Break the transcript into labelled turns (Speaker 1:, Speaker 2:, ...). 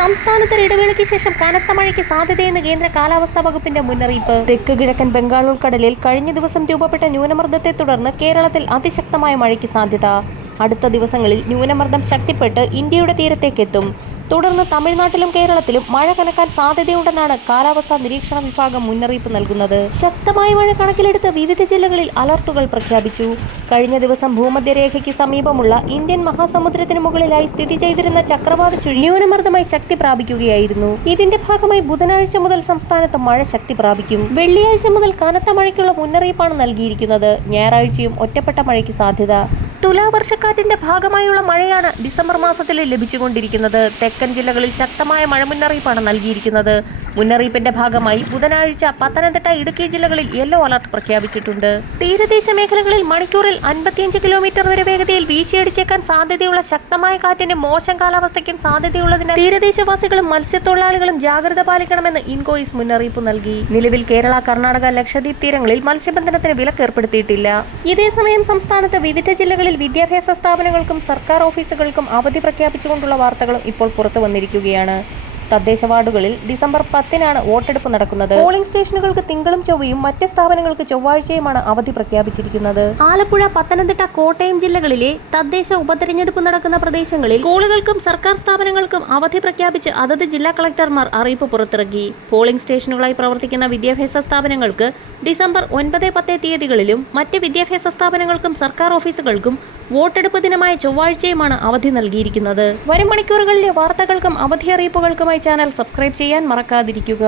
Speaker 1: സംസ്ഥാനത്ത് ഇടവേളയ്ക്ക് ശേഷം കനത്ത മഴയ്ക്ക് സാധ്യതയെന്ന് കേന്ദ്ര കാലാവസ്ഥാ വകുപ്പിന്റെ മുന്നറിയിപ്പ്. തെക്ക് കിഴക്കൻ ബംഗാൾ ഉൾക്കടലിൽ കഴിഞ്ഞ ദിവസം രൂപപ്പെട്ട ന്യൂനമർദ്ദത്തെ തുടർന്ന് കേരളത്തിൽ അതിശക്തമായ മഴയ്ക്ക് സാധ്യത. അടുത്ത ദിവസങ്ങളിൽ ന്യൂനമർദ്ദം ശക്തിപ്പെട്ട് ഇന്ത്യയുടെ തീരത്തേക്കെത്തും. തുടർന്ന് തമിഴ്നാട്ടിലും കേരളത്തിലും മഴ കനക്കാൻ സാധ്യതയുണ്ടെന്നാണ് കാലാവസ്ഥാ നിരീക്ഷണ വിഭാഗം മുന്നറിയിപ്പ് നൽകുന്നത്. ശക്തമായ മഴ കണക്കിലെടുത്ത് വിവിധ ജില്ലകളിൽ അലർട്ടുകൾ പ്രഖ്യാപിച്ചു. കഴിഞ്ഞ ദിവസം ഭൂമധ്യരേഖയ്ക്ക് സമീപമുള്ള ഇന്ത്യൻ മഹാസമുദ്രത്തിന് മുകളിലായി സ്ഥിതി ചെയ്തിരുന്ന ചക്രവാത ചുഴി ന്യൂനമർദ്ദമായി ശക്തി പ്രാപിക്കുകയായിരുന്നു. ഇതിന്റെ ഭാഗമായി ബുധനാഴ്ച മുതൽ സംസ്ഥാനത്ത് മഴ ശക്തി പ്രാപിക്കും. വെള്ളിയാഴ്ച മുതൽ കനത്ത മഴയ്ക്കുള്ള മുന്നറിയിപ്പാണ് നൽകിയിരിക്കുന്നത്. ഞായറാഴ്ചയും ഒറ്റപ്പെട്ട മഴയ്ക്ക് സാധ്യത. തുലാവർഷക്കാറ്റിന്റെ ഭാഗമായുള്ള മഴയാണ് ഡിസംബർ മാസത്തിൽ ലഭിച്ചുകൊണ്ടിരിക്കുന്നത്. തെക്കൻ ജില്ലകളിൽ ശക്തമായ മഴ മുന്നറിയിപ്പാണ് നൽകിയിരിക്കുന്നത്. മുന്നറിയിപ്പിന്റെ ഭാഗമായി ബുധനാഴ്ച പത്തനംതിട്ട ഇടുക്കി ജില്ലകളിൽ യെല്ലോ അലർട്ട് പ്രഖ്യാപിച്ചിട്ടുണ്ട്. തീരദേശ മേഖലകളിൽ മണിക്കൂറിൽ അൻപത്തിയഞ്ച് കിലോമീറ്റർ വരെ വേഗതയിൽ വീശിയടിച്ചേക്കാൻ സാധ്യതയുള്ള ശക്തമായ കാറ്റിന് മോശം കാലാവസ്ഥയ്ക്കും സാധ്യതയുള്ളതിനാൽ തീരദേശവാസികളും മത്സ്യത്തൊഴിലാളികളും ജാഗ്രത പാലിക്കണമെന്ന് ഇൻകോയിസ് മുന്നറിയിപ്പ് നൽകി. നിലവിൽ കേരള കർണാടക ലക്ഷദ്വീപ് തീരങ്ങളിൽ മത്സ്യബന്ധനത്തിന് വിലക്ക് ഏർപ്പെടുത്തിയിട്ടില്ല ഇതേസമയം സംസ്ഥാനത്ത് വിവിധ ജില്ലകളിൽ വിദ്യാഭ്യാസ സ്ഥാപനങ്ങൾക്കും സർക്കാർ ഓഫീസുകൾക്കും അവധി പ്രഖ്യാപിച്ചുകൊണ്ടുള്ള വാർത്തകളും ഇപ്പോൾ പുറത്തു വന്നിരിക്കുകയാണ് തദ്ദേശ വാർഡുകളിൽ ഡിസംബർ പത്തിനാണ് വോട്ടെടുപ്പ് നടക്കുന്നത്. പോളിംഗ് സ്റ്റേഷനുകൾക്ക് തിങ്കളും ചൊവ്വയും മറ്റ് സ്ഥാപനങ്ങൾക്ക് ചൊവ്വാഴ്ചയുമാണ് അവധി പ്രഖ്യാപിച്ചിരിക്കുന്നത്. ആലപ്പുഴ പത്തനംതിട്ട കോട്ടയം ജില്ലകളിലെ തദ്ദേശ ഉപതെരഞ്ഞെടുപ്പ് നടക്കുന്ന പ്രദേശങ്ങളിൽ സ്കൂളുകൾക്കും സർക്കാർ സ്ഥാപനങ്ങൾക്കും അവധി പ്രഖ്യാപിച്ച് അതത് ജില്ലാ കളക്ടർമാർ അറിയിപ്പ് പുറത്തിറക്കി. പോളിംഗ് സ്റ്റേഷനുകളായി പ്രവർത്തിക്കുന്ന വിദ്യാഭ്യാസ സ്ഥാപനങ്ങൾക്ക് ഡിസംബർ ഒൻപത് പത്ത് തീയതികളിലും മറ്റ് വിദ്യാഭ്യാസ സ്ഥാപനങ്ങൾക്കും സർക്കാർ ഓഫീസുകൾക്കും വോട്ടെടുപ്പ് ദിനമായ ചൊവ്വാഴ്ചയുമാണ് അവധി നൽകിയിരിക്കുന്നത്. വരും മണിക്കൂറുകളിലെ വാർത്തകൾക്കും അവധി അറിയിപ്പുകൾക്കുമായി ചാനൽ സബ്സ്ക്രൈബ് ചെയ്യാൻ മറക്കാതിരിക്കുക.